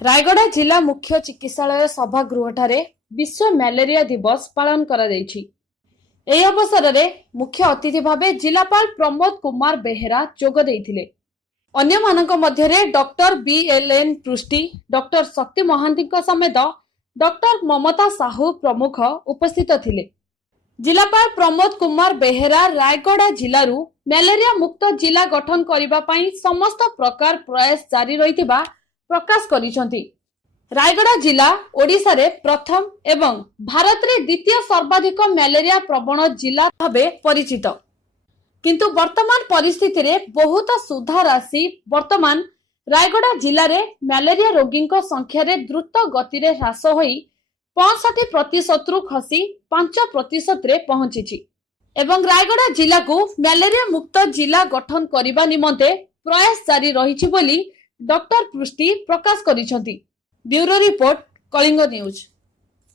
रायगड़ा जिला मुख्य चिकित्सालय सभागृह विश्व मैलेरिया दिवस पालन करा जायछि। एही अवसर में मुख्य अतिथि भावे जिलापाल प्रमोद कुमार बेहेरा जोग देइथिले। अन्य मानक मध्यरे डॉक्टर BLN पृष्टि, डॉक्टर शक्ति महांती समेत डॉक्टर ममता साहू प्रमुख उपस्थित थिले। जिलापाल प्रमोद कुमार बेहेरा रायगड़ा जिलू मैलेरिया मुक्त जिला गठन करने पई समस्त प्रकार प्रयास जारी रहिथिबा प्रकाश करिसंती। रायगड़ा जिला ओडिशा रे प्रथम एवं भारत रे द्वितीय सर्वाधिक मैलेरिया प्रवण जिला भावे परिचित। किंतु वर्तमान परिस्थिति रे बहुत सुधार आसी वर्तमान रायगड़ा जिला रे मैलेरिया रोगी संख्या रे द्रुत गति रे ह्रास होई 65% रु खसी 5% रे पहुंची एवं रायगड़ा जिला को मैलेरिया मुक्त जिला गठन करने निमंते प्रयास जारी रही बोली डॉक्टर पृष्टि प्रकाश करिसंती। Bureau report, Kalinga news.